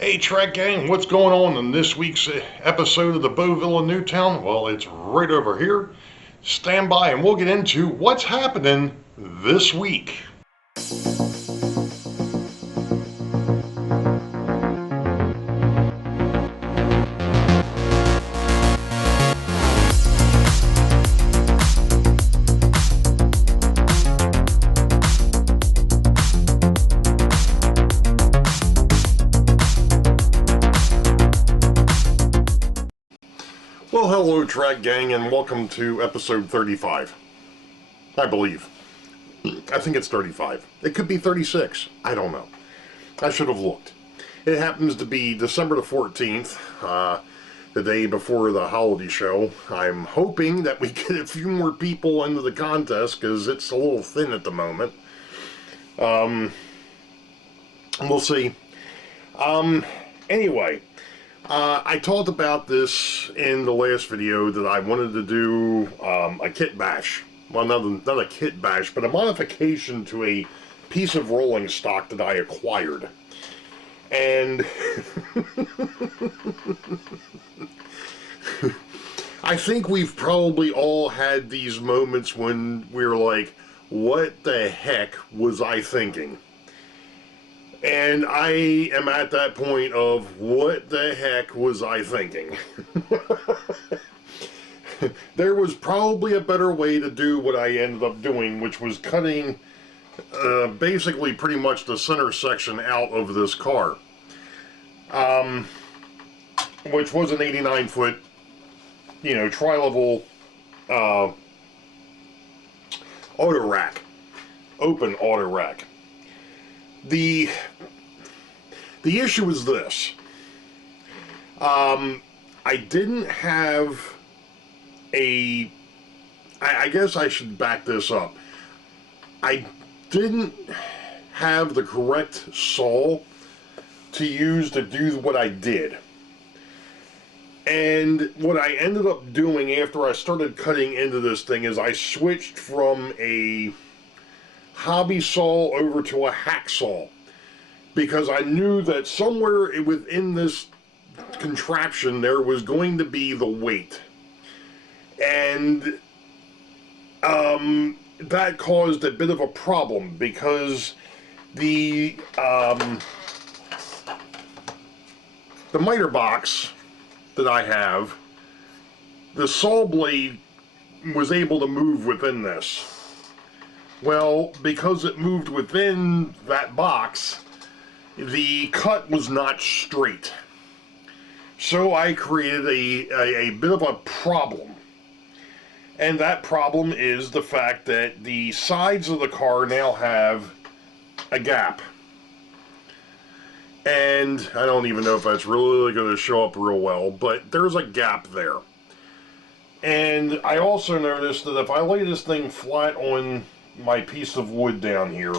Hey Track Gang, what's going on in this week's episode of the Boeville in Newtown? Well, it's right over here. Stand by and we'll get into what's happening this week. Well, hello Track Gang and welcome to episode 35. I believe. I think it's 35. It could be 36. I don't know. I should have looked. It happens to be December the 14th, the day before the holiday show. I'm hoping that we get a few more people into the contest because it's a little thin at the moment. We'll see. Anyway, I talked about this in the last video that I wanted to do a Kitbash. Well, not a Kitbash, but a modification to a piece of rolling stock that I acquired. And I think we've probably all had these moments when we're like, what the heck was I thinking? And I am at that point of, what the heck was I thinking? There was probably a better way to do what I ended up doing, which was cutting basically pretty much the center section out of this car. Which was an 89-foot, tri-level auto rack. Open auto rack. The issue is this. I didn't have I guess I should back this up. I didn't have the correct saw to use to do what I did. And what I ended up doing after I started cutting into this thing is I switched from a hobby saw over to a hacksaw because I knew that somewhere within this contraption there was going to be the weight, and that caused a bit of a problem because the miter box that I have, the saw blade was able to move within this. Well, because it moved within that box, the cut was not straight. So I created a bit of a problem. And that problem is the fact that the sides of the car now have a gap. And I don't even know if that's really going to show up real well, but there's a gap there. And I also noticed that if I lay this thing flat on my piece of wood down here,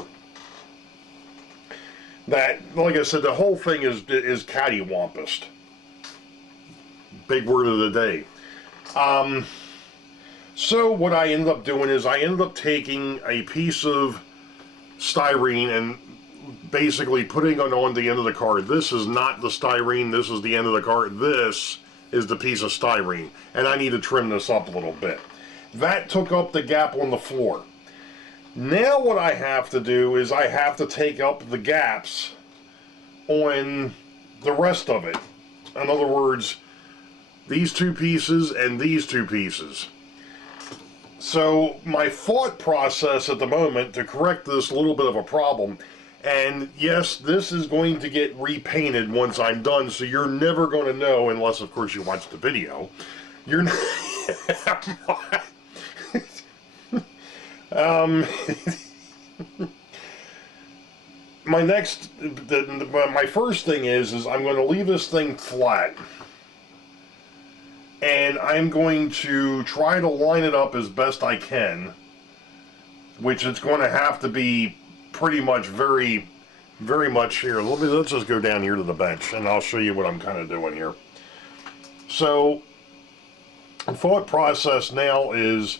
that, like I said, the whole thing is cattywampus. Big word of the day. So what I ended up doing is I ended up taking a piece of styrene and basically putting it on the end of the car. This is not the styrene, this is the end of the car. This is the piece of styrene, and I need to trim this up a little bit. That took up the gap on the floor. Now what I have to do is I have to take up the gaps on the rest of it. In other words, these two pieces and these two pieces. So my thought process at the moment to correct this little bit of a problem, and yes, this is going to get repainted once I'm done, so you're never going to know, unless of course you watch the video. You're not... my first thing is I'm going to leave this thing flat, and I'm going to try to line it up as best I can, which it's going to have to be pretty much very much here. Let's just go down here to the bench and I'll show you what I'm kind of doing here. So the thought process now is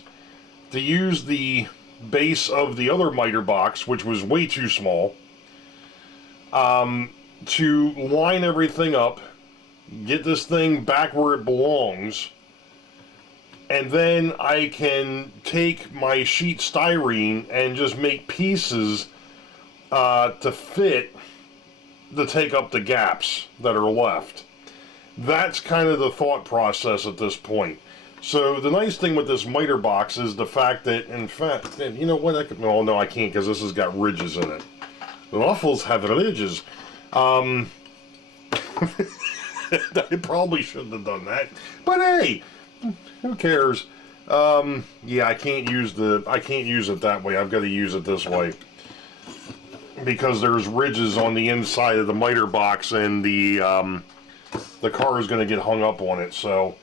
to use the base of the other miter box, which was way too small, to line everything up, get this thing back where it belongs, and then I can take my sheet styrene and just make pieces to fit to take up the gaps that are left. That's kind of the thought process at this point. So the nice thing with this miter box is the fact that, in fact, you know what, well, no, I can't, because this has got ridges in it. The waffles have ridges. I probably shouldn't have done that, but hey, who cares? Yeah, I can't use it that way. I've got to use it this way, because there's ridges on the inside of the miter box, and the car is going to get hung up on it, so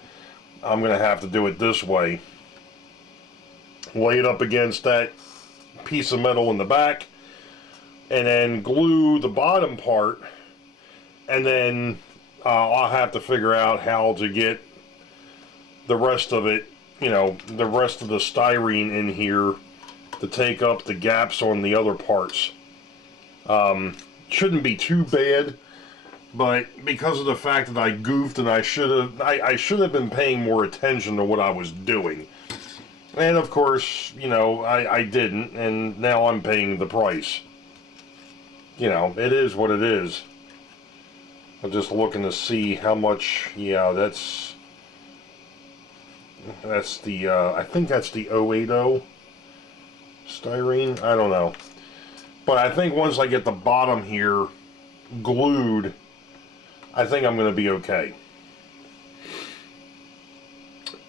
I'm going to have to do it this way. Lay it up against that piece of metal in the back, and then glue the bottom part, and then I'll have to figure out how to get the rest of it, you know, the rest of the styrene in here to take up the gaps on the other parts. Shouldn't be too bad, but because of the fact that I goofed and I should have been paying more attention to what I was doing. And of course, you know, I didn't, and now I'm paying the price. You know, it is what it is. I'm just looking to see how much, yeah, that's the, I think that's the 080 styrene, I don't know. But I think once I get the bottom here glued, I think I'm going to be okay.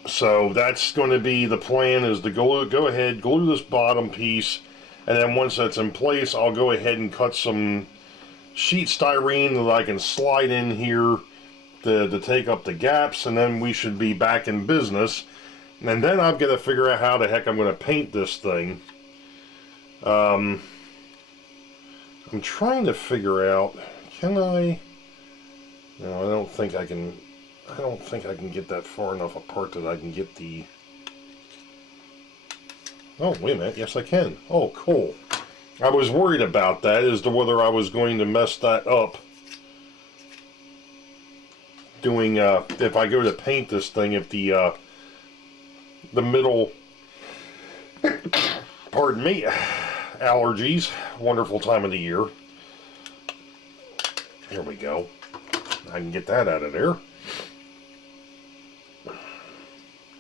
So that's going to be the plan, is to go ahead, glue this bottom piece, and then once that's in place, I'll go ahead and cut some sheet styrene that I can slide in here to take up the gaps, and then we should be back in business. And then I've got to figure out how the heck I'm going to paint this thing. I'm trying to figure out, can I? No, I don't think I can get that far enough apart that I can get the... Oh, wait a minute, yes I can. Oh, cool. I was worried about that as to whether I was going to mess that up. Doing, if I go to paint this thing, if the middle, pardon me, allergies, wonderful time of the year. Here we go. I can get that out of there.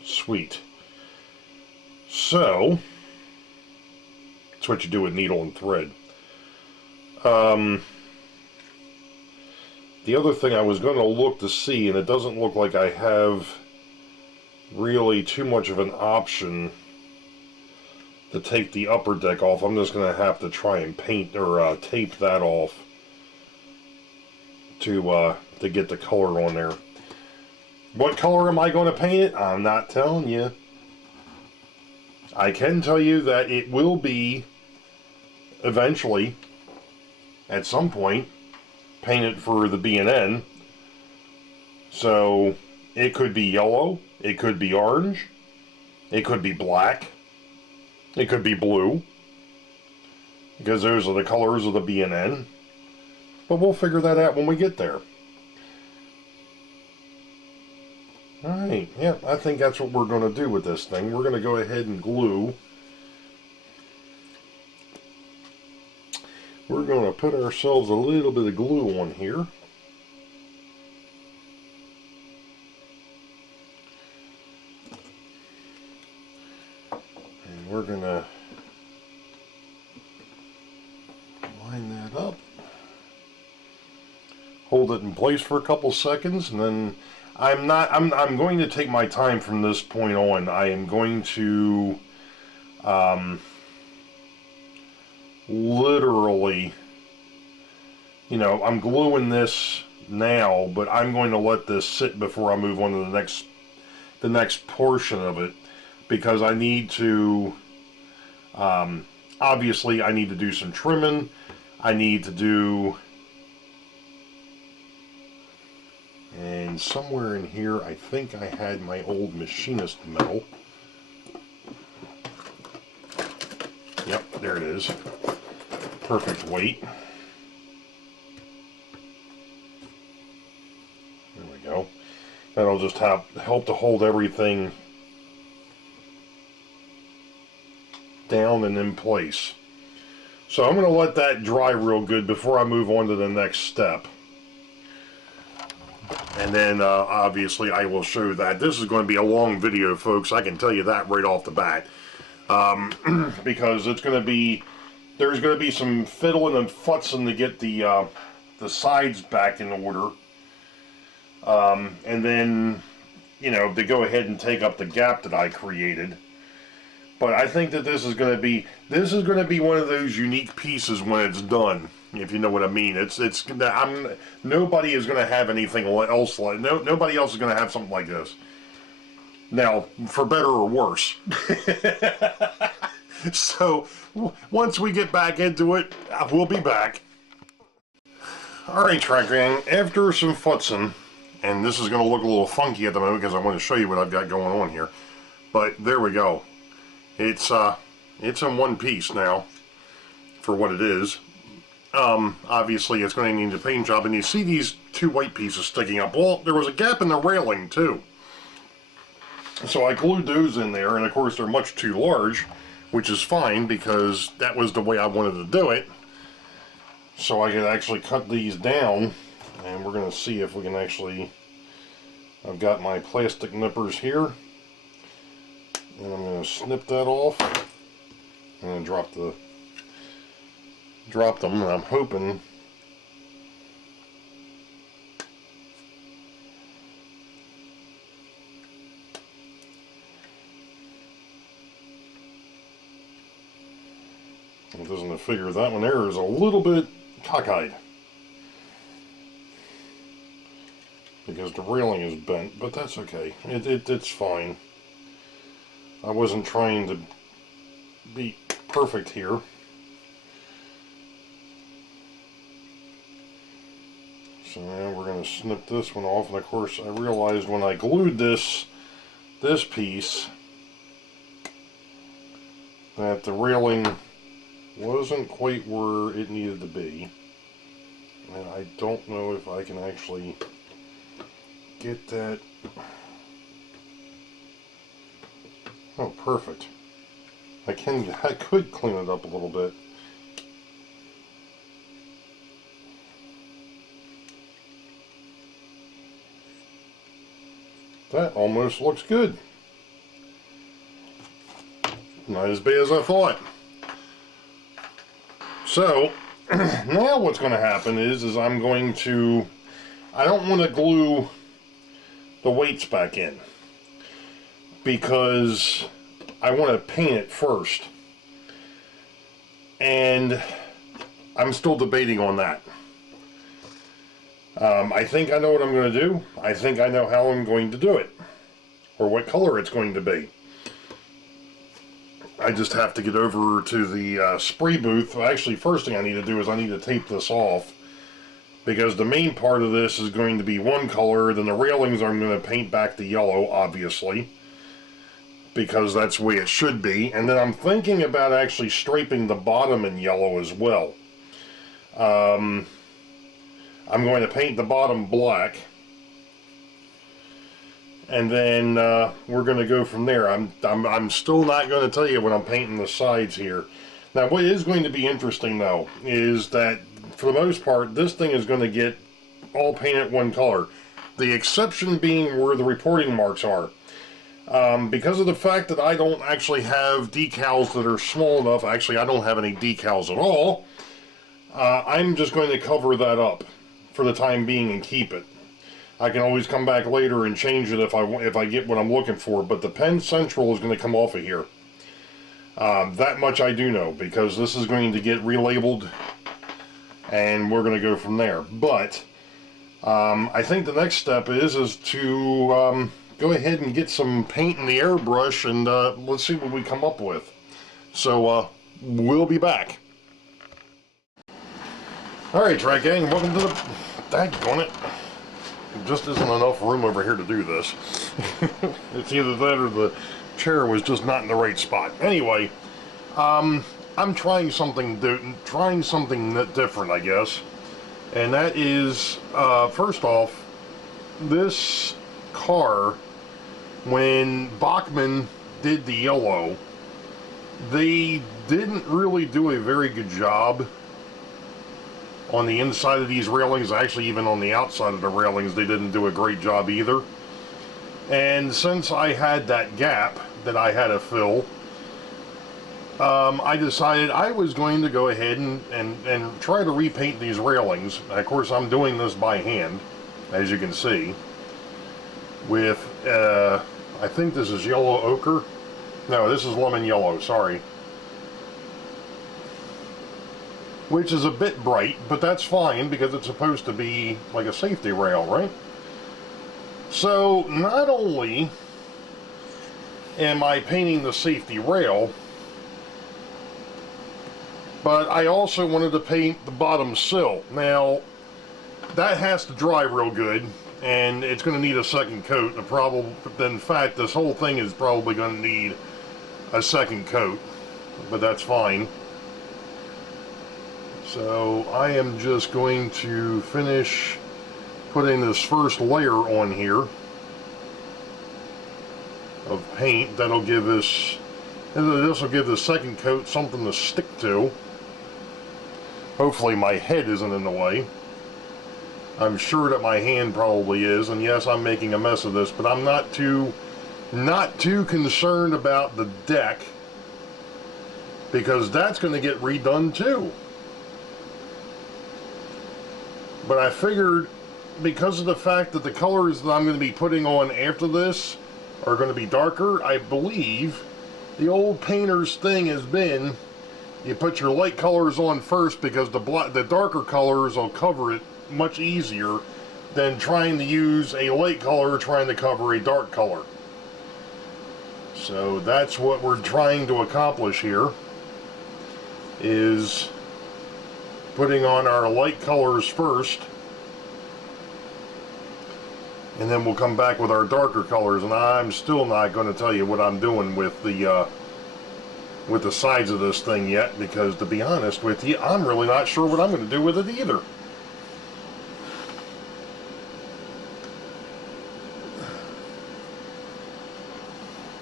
Sweet. So, that's what you do with needle and thread. The other thing I was going to look to see, and it doesn't look like I have really too much of an option to take the upper deck off. I'm just going to have to try and paint or tape that off to get the color on there. What color am I going to paint it? I'm not telling you. I can tell you that it will be eventually, at some point, painted for the B&N. So it could be yellow, it could be orange, it could be black, it could be blue, because those are the colors of the B&N. But we'll figure that out when we get there. Alright, yeah, I think that's what we're going to do with this thing. We're going to go ahead and glue. We're going to put ourselves a little bit of glue on here. And we're going to line that up. Hold it in place for a couple seconds, and then I'm going to take my time from this point on. I am going to literally, you know, I'm gluing this now, but I'm going to let this sit before I move on to the next portion of it, because I need to, obviously I need to do some trimming. I need to do, and somewhere in here I think I had my old machinist metal. Yep, there it is. Perfect weight. we go. That'll just help to hold everything down and in place. So I'm going to let that dry real good before I move on to the next step. And then obviously I will show that. This is going to be a long video, folks. I can tell you that right off the bat. Because it's going to be, there's going to be some fiddling and futzing to get the sides back in order. And then, you know, to go ahead and take up the gap that I created. But I think that this is going to be one of those unique pieces when it's done, if you know what I mean. Nobody is going to have anything else like, nobody else is going to have something like this. Now, for better or worse. So, once we get back into it, we'll be back. Alright, Track Gang, after some futzing, and this is going to look a little funky at the moment because I want to show you what I've got going on here. But there we go. It's in one piece now, for what it is. Obviously it's going to need a paint job, and you see these two white pieces sticking up. Well, there was a gap in the railing too. So I glued those in there, and of course they're much too large, which is fine because that was the way I wanted to do it. So I could actually cut these down, and we're going to see if we can actually... I've got my plastic nippers here, and I'm going to snip that off, and then drop them, and I'm hoping it doesn't figure that one there is a little bit cockeyed because the railing is bent, but that's okay. It's fine. I wasn't trying to be perfect here. So now we're going to snip this one off, and of course I realized when I glued this piece that the railing wasn't quite where it needed to be, and I don't know if I can actually get that. Oh, perfect. I could clean it up a little bit. That almost looks good. Not as bad as I thought. So, now what's going to happen is I'm going to... I don't want to glue the weights back in, because I want to paint it first. And I'm still debating on that. I think I know what I'm going to do. I think I know how I'm going to do it, or what color it's going to be. I just have to get over to the spray booth. Actually, first thing I need to do is I need to tape this off, because the main part of this is going to be one color. Then the railings I'm going to paint back the yellow, obviously, because that's the way it should be. And then I'm thinking about actually striping the bottom in yellow as well. I'm going to paint the bottom black, and then we're going to go from there. I'm still not going to tell you when I'm painting the sides here. Now, what is going to be interesting though is that for the most part, this thing is going to get all painted one color. The exception being where the reporting marks are. Because of the fact that I don't actually have decals that are small enough, actually I don't have any decals at all, I'm just going to cover that up for the time being and keep it. I can always come back later and change it if I get what I'm looking for, but the pen central is going to come off of here. That much I do know, because this is going to get relabeled, and we're going to go from there. But I think the next step is to go ahead and get some paint in the airbrush, and let's see what we come up with. So we'll be back. Alright, Track Gang, welcome to the... Daggone it. There just isn't enough room over here to do this. It's either that or the chair was just not in the right spot. Anyway, I'm trying something different, I guess. And that is, first off, this car, when Bachmann did the yellow, they didn't really do a very good job on the inside of these railings. Actually, even on the outside of the railings, they didn't do a great job either. And since I had that gap that I had to fill, I decided I was going to go ahead and try to repaint these railings. Of course, I'm doing this by hand, as you can see, with, I think this is yellow ochre. No, this is lemon yellow, sorry. Which is a bit bright, but that's fine because it's supposed to be like a safety rail, right? So, not only am I painting the safety rail, but I also wanted to paint the bottom sill. Now, that has to dry real good, and it's going to need a second coat. In fact, this whole thing is probably going to need a second coat, but that's fine. So I am just going to finish putting this first layer on here of paint. That'll give us, this will give the second coat something to stick to. Hopefully my head isn't in the way. I'm sure that my hand probably is, and yes, I'm making a mess of this, but I'm not too concerned about the deck, because that's going to get redone too. But I figured, because of the fact that the colors that I'm going to be putting on after this are going to be darker, I believe the old painter's thing has been, you put your light colors on first because the darker colors will cover it much easier than trying to use a light color trying to cover a dark color. So that's what we're trying to accomplish here, is putting on our light colors first, and then we'll come back with our darker colors. And I'm still not going to tell you what I'm doing with the sides of this thing yet, because to be honest with you, I'm really not sure what I'm going to do with it either.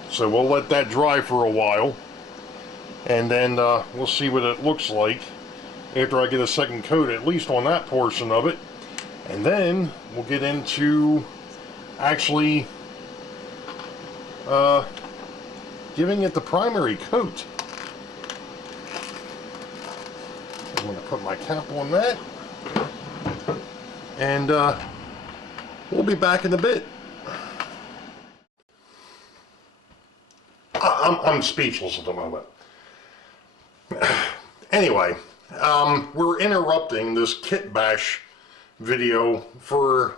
So we'll let that dry for a while, and then we'll see what it looks like after I get a second coat, at least on that portion of it. And then we'll get into actually giving it the primary coat. I'm going to put my cap on that, and we'll be back in a bit. I'm speechless at the moment. Anyway, we're interrupting this Kitbash video for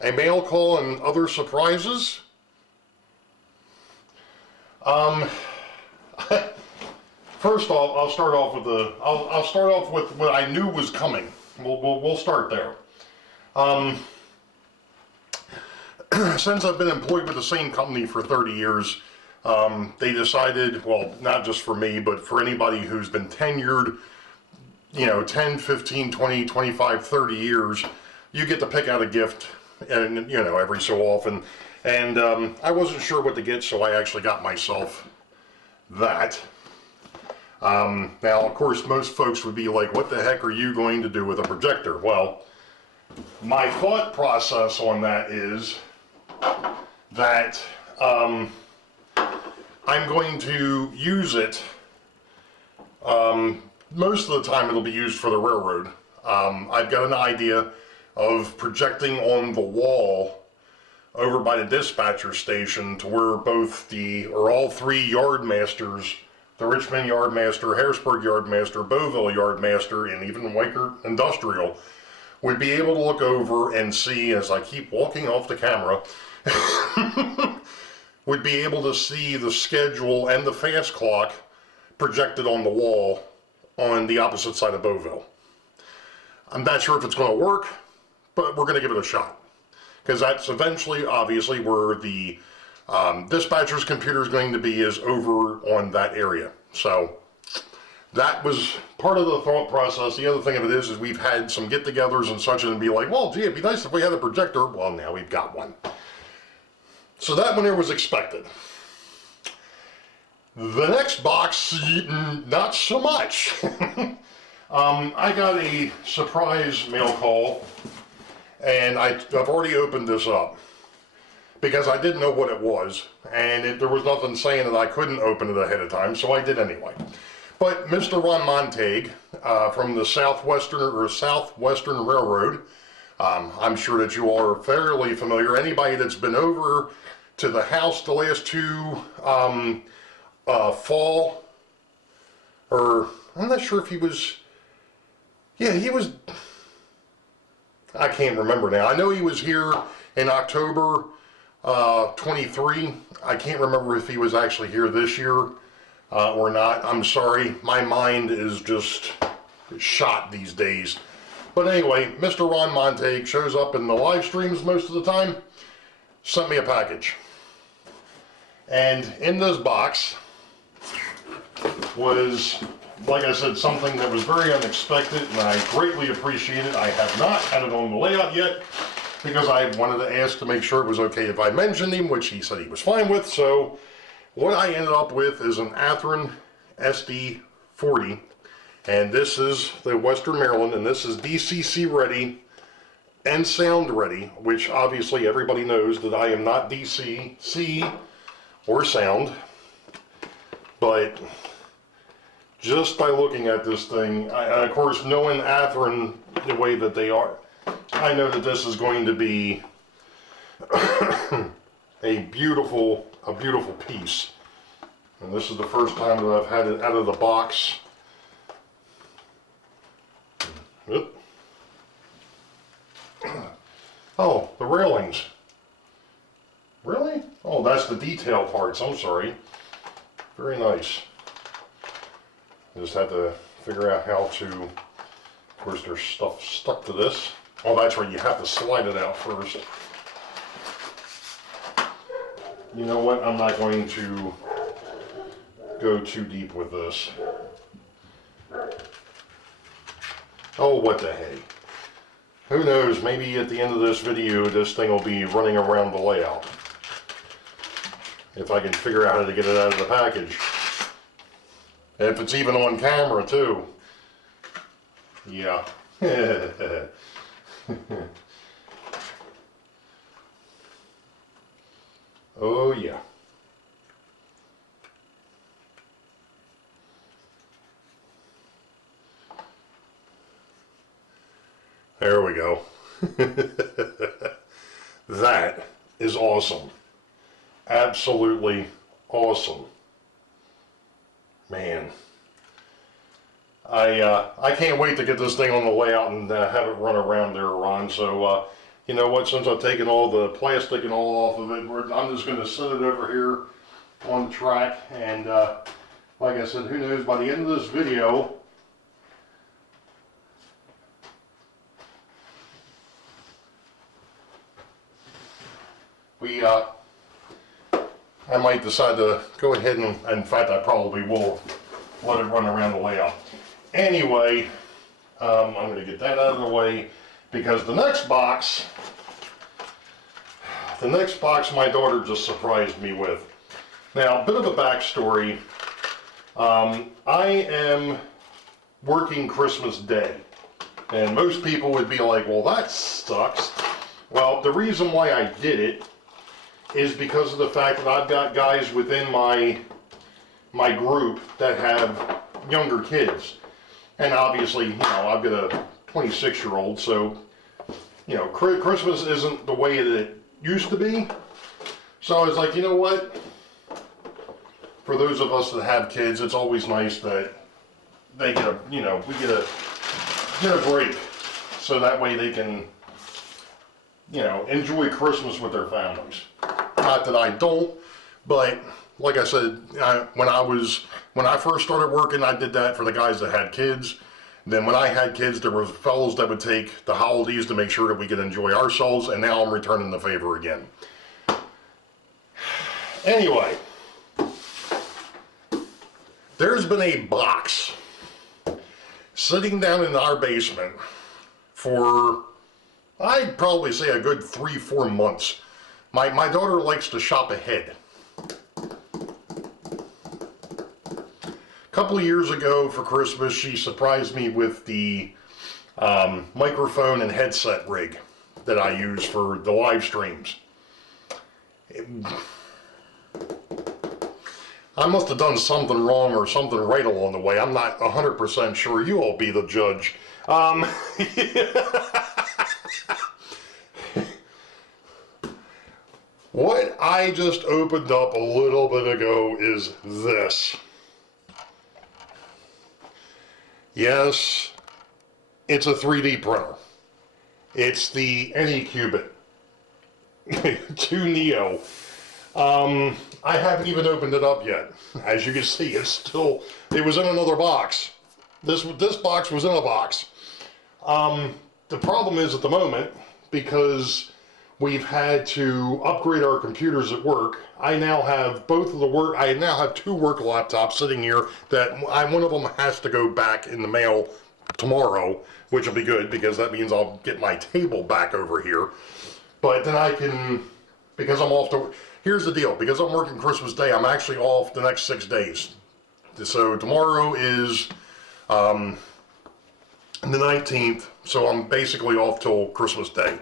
a mail call and other surprises. First off, I'll start off with what I knew was coming. We'll start there. Since I've been employed with the same company for 30 years, they decided, well, not just for me, but for anybody who's been tenured, 10, 15, 20, 25, 30 years, you get to pick out a gift, and every so often. And I wasn't sure what to get, so I actually got myself that. Now, of course, most folks would be like, what the heck are you going to do with a projector? Well, my thought process on that is that I'm going to use it, most of the time it'll be used for the railroad. I've got an idea of projecting on the wall over by the dispatcher station to where all three yard masters, the Richmond Yardmaster, Harrisburg Yardmaster, Boeville Yardmaster, and even Weichert Industrial, would be able to look over and see, as I keep walking off the camera, would be able to see the schedule and the fast clock projected on the wall on the opposite side of Boeville. I'm not sure if it's going to work, but we're going to give it a shot, because that's eventually, obviously, where the dispatcher's computer is going to be, is over on that area. So that was part of the thought process. The other thing of it is we've had some get-togethers and such, and be like, well, gee, it'd be nice if we had a projector. Well, now we've got one. So that one there was expected. The next box, not so much. I got a surprise mail call, and I've already opened this up because I didn't know what it was, and there was nothing saying that I couldn't open it ahead of time, so I did anyway. But Mr. Ron Montague from the Southwestern Railroad, I'm sure that you all are fairly familiar. Anybody that's been over to the house the last two fall, or I'm not sure if he was, yeah, he was, I can't remember now. I know he was here in October 23. I can't remember if he was actually here this year or not. I'm sorry, my mind is just shot these days. But anyway, Mr. Ron Montague shows up in the live streams most of the time, sent me a package. And in this box was, like I said, something that was very unexpected, and I greatly appreciate it. I have not had it on the layout yet because I wanted to ask to make sure it was okay if I mentioned him, which he said he was fine with. So what I ended up with is an Athearn SD40, and this is the Western Maryland, and this is DCC ready and sound ready, which obviously everybody knows that I am not DCC or sound, but just by looking at this thing, of course, knowing Athearn the way that they are, I know that this is going to be a beautiful piece. And this is the first time that I've had it out of the box. Oop. Oh, the railings. Really? Oh, that's the detail parts. I'm sorry. Very nice. Just had to figure out how to, of course there's stuff stuck to this. Oh, that's right, you have to slide it out first. You know what, I'm not going to go too deep with this. Oh, what the hey. Who knows, maybe at the end of this video this thing will be running around the layout. If I can figure out how to get it out of the package. If it's even on camera too. Yeah. Oh yeah. There we go. That is awesome. Absolutely awesome. Man. I can't wait to get this thing on the layout and have it run around there, Ron. So, you know what, since I've taken all the plastic and all off of it, I'm just going to set it over here on the track. And like I said, who knows, by the end of this video, I might decide to go ahead and, in fact, I probably will let it run around the layout. Anyway, I'm going to get that out of the way because the next box my daughter just surprised me with. Now, a bit of a backstory. I am working Christmas Day, and most people would be like, well, that sucks. Well, the reason why I did it is because of the fact that I've got guys within my group that have younger kids. And obviously, you know, I've got a 26-year-old, so, you know, Christmas isn't the way that it used to be. So I was like, you know what? For those of us that have kids, it's always nice that they get a, you know, we get a break. So that way they can, you know, enjoy Christmas with their families. Not that I don't, but like I said, when I first started working, I did that for the guys that had kids. Then when I had kids, there were fellows that would take the holidays to make sure that we could enjoy ourselves, and now I'm returning the favor again. Anyway, there's been a box sitting down in our basement for, I'd probably say, a good 3-4 months. My daughter likes to shop ahead. A couple of years ago for Christmas, she surprised me with the microphone and headset rig that I use for the live streams. I must have done something wrong or something right along the way. I'm not 100% sure. You all be the judge. What I just opened up a little bit ago is this. Yes, it's a 3D printer. It's the Anycubic 2 Neo. I haven't even opened it up yet. As you can see, it was in another box. This box was in a box. The problem is at the moment, because we've had to upgrade our computers at work, I now have I now have 2 work laptops sitting here that one of them has to go back in the mail tomorrow, which will be good because that means I'll get my table back over here. But then I can, because I'm off to, here's the deal, because I'm working Christmas Day, I'm actually off the next 6 days. So tomorrow is the 19th, so I'm basically off till Christmas Day.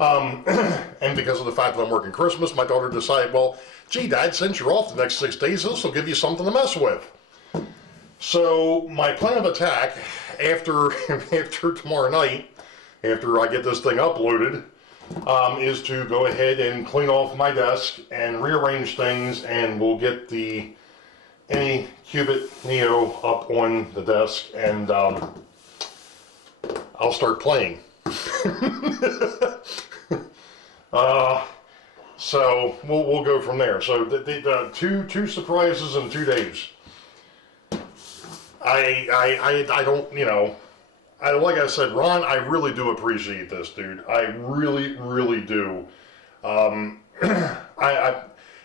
And because of the fact that I'm working Christmas, my daughter decided, well, gee, Dad, since you're off the next 6 days, this will give you something to mess with. So my plan of attack after tomorrow night, after I get this thing uploaded, is to go ahead and clean off my desk and rearrange things, and we'll get the Anycubic Neo up on the desk, and I'll start playing. So we'll go from there. So the two surprises in 2 days. I don't, like I said, Ron, I really do appreciate this, dude. I really do.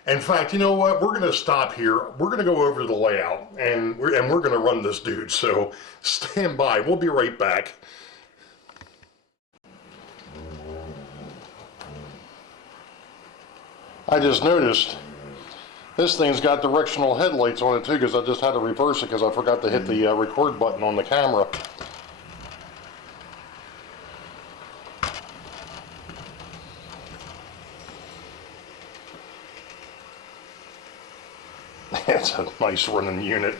In fact, you know what? We're going to stop here. We're going to go over to the layout, and we're going to run this dude. So stand by. We'll be right back. I just noticed this thing's got directional headlights on it too, because I just had to reverse it because I forgot to hit the record button on the camera. It's a nice running unit.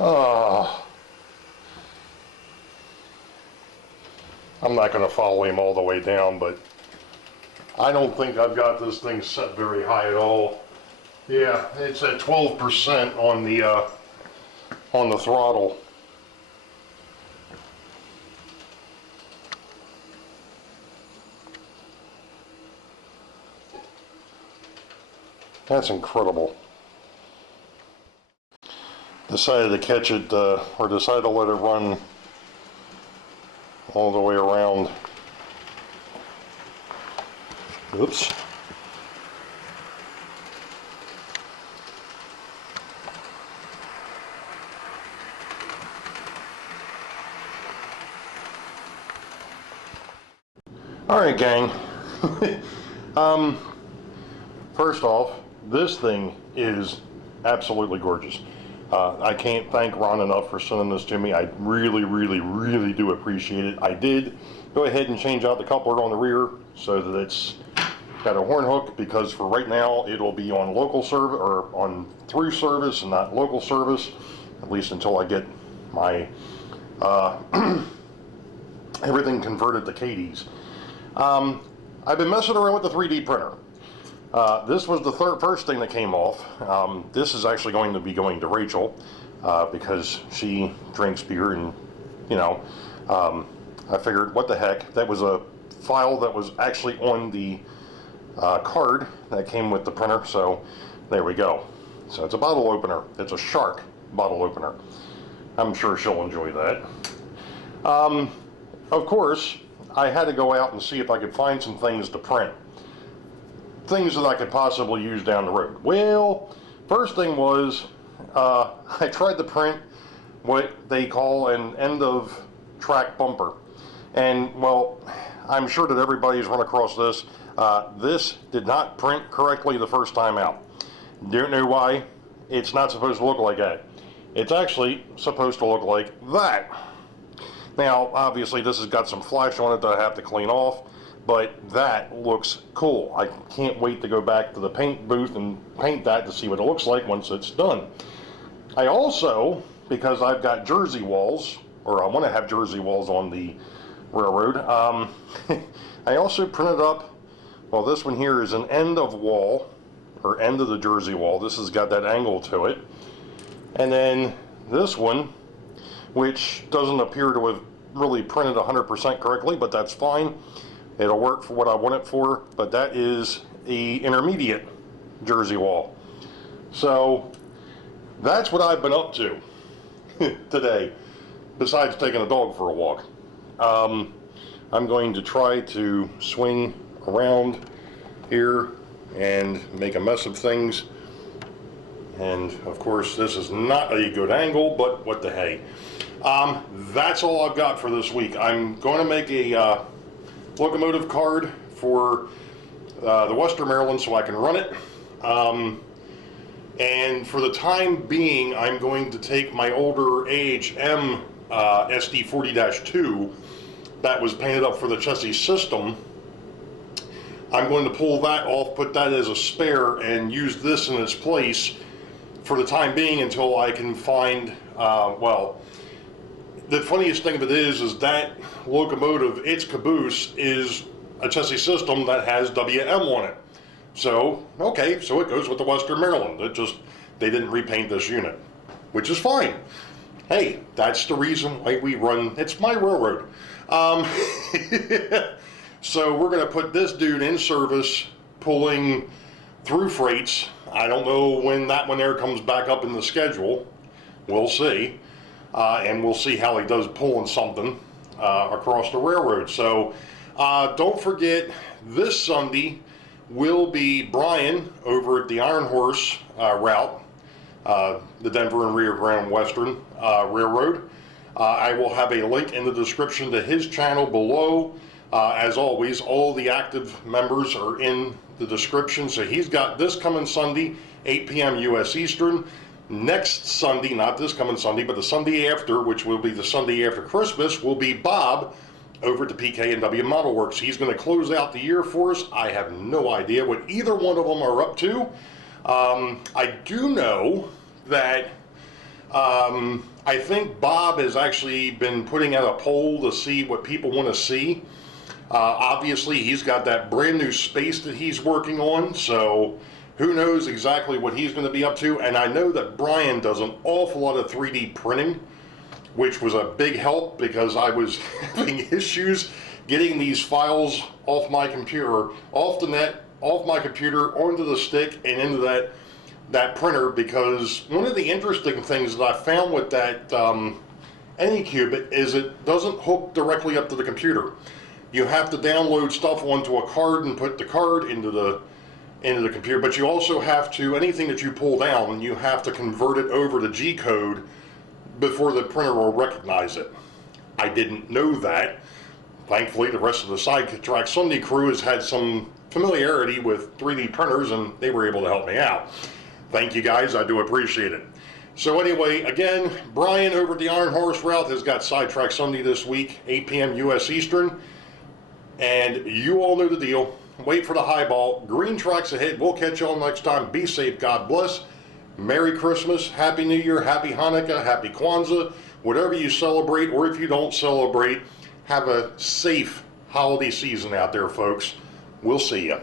I'm not going to follow him all the way down, but I don't think I've got this thing set very high at all. Yeah, it's at 12% on the throttle. That's incredible. Decided to catch it, or decided to let it run all the way around. Oops. Alright, gang. First off, this thing is absolutely gorgeous. I can't thank Ron enough for sending this to me. I really do appreciate it. I did go ahead and change out the coupler on the rear so that it's got a horn hook, because for right now it'll be on local service, or on through service and not local service, at least until I get my everything converted to KDs. I've been messing around with the 3D printer. This was the first thing that came off. This is actually going to be going to Rachel, because she drinks beer, and I figured, what the heck, that was a file that was actually on the card that came with the printer, so there we go. So it's a bottle opener. It's a Shark bottle opener. I'm sure she'll enjoy that. Of course, I had to go out and see if I could find some things to print. Things that I could possibly use down the road. Well, first thing was, I tried to print what they call an end of track bumper. And well, I'm sure that everybody's run across this. This did not print correctly the first time out. Don't know why. It's not supposed to look like that. It's actually supposed to look like that. Now, obviously this has got some flash on it that I have to clean off, but that looks cool. I can't wait to go back to the paint booth and paint that to see what it looks like once it's done. I also, because I've got jersey walls, or I want to have jersey walls on the railroad, I also printed up, well, this one here is an end of wall, or end of the jersey wall. This has got that angle to it. And then this one, which doesn't appear to have really printed 100% correctly, but that's fine. It'll work for what I want it for, but that is the intermediate jersey wall. So that's what I've been up to today, besides taking a dog for a walk. I'm going to try to swing around here and make a mess of things. And of course, this is not a good angle, but what the hey. That's all I've got for this week. I'm going to make a locomotive card for the Western Maryland so I can run it. And for the time being, I'm going to take my older AHM SD40-2 that was painted up for the chassis system. I'm going to pull that off, put that as a spare, and use this in its place for the time being until I can find, well, the funniest thing of it is that locomotive, its caboose, is a chassis system that has WM on it. So, okay, so it goes with the Western Maryland. They didn't repaint this unit, which is fine. Hey, that's the reason why we run, it's my railroad. So we're gonna put this dude in service, pulling through freights. I don't know when that one there comes back up in the schedule. We'll see. And we'll see how he does pulling something across the railroad. So don't forget, this Sunday will be Brian over at the Iron Horse route, the Denver and Rio Grande Western Railroad. I will have a link in the description to his channel below. As always, all the active members are in the description. So he's got this coming Sunday, 8 p.m. U.S. Eastern. Next Sunday, not this coming Sunday, but the Sunday after, which will be the Sunday after Christmas, will be Bob over at the PK&W Model Works. He's going to close out the year for us. I have no idea what either one of them are up to. I do know that I think Bob has actually been putting out a poll to see what people want to see. Obviously, he's got that brand new space that he's working on, so who knows exactly what he's going to be up to. And I know that Brian does an awful lot of 3D printing, which was a big help because I was having issues getting these files off my computer, off the net, off my computer, onto the stick, and into that printer. Because one of the interesting things that I found with that Anycube is it doesn't hook directly up to the computer. You have to download stuff onto a card and put the card into the computer, but you also have to, anything that you pull down, you have to convert it over to G-code before the printer will recognize it. I didn't know that. Thankfully, the rest of the Sidetrack Sunday crew has had some familiarity with 3D printers, and they were able to help me out. Thank you guys, I do appreciate it. So anyway, again, Brian over at the Iron Horse route has got Sidetrack Sunday this week, 8 p.m. U.S. Eastern. And you all know the deal. Wait for the highball. Green tracks ahead. We'll catch y'all next time. Be safe. God bless. Merry Christmas. Happy New Year. Happy Hanukkah. Happy Kwanzaa. Whatever you celebrate, or if you don't celebrate, have a safe holiday season out there, folks. We'll see ya.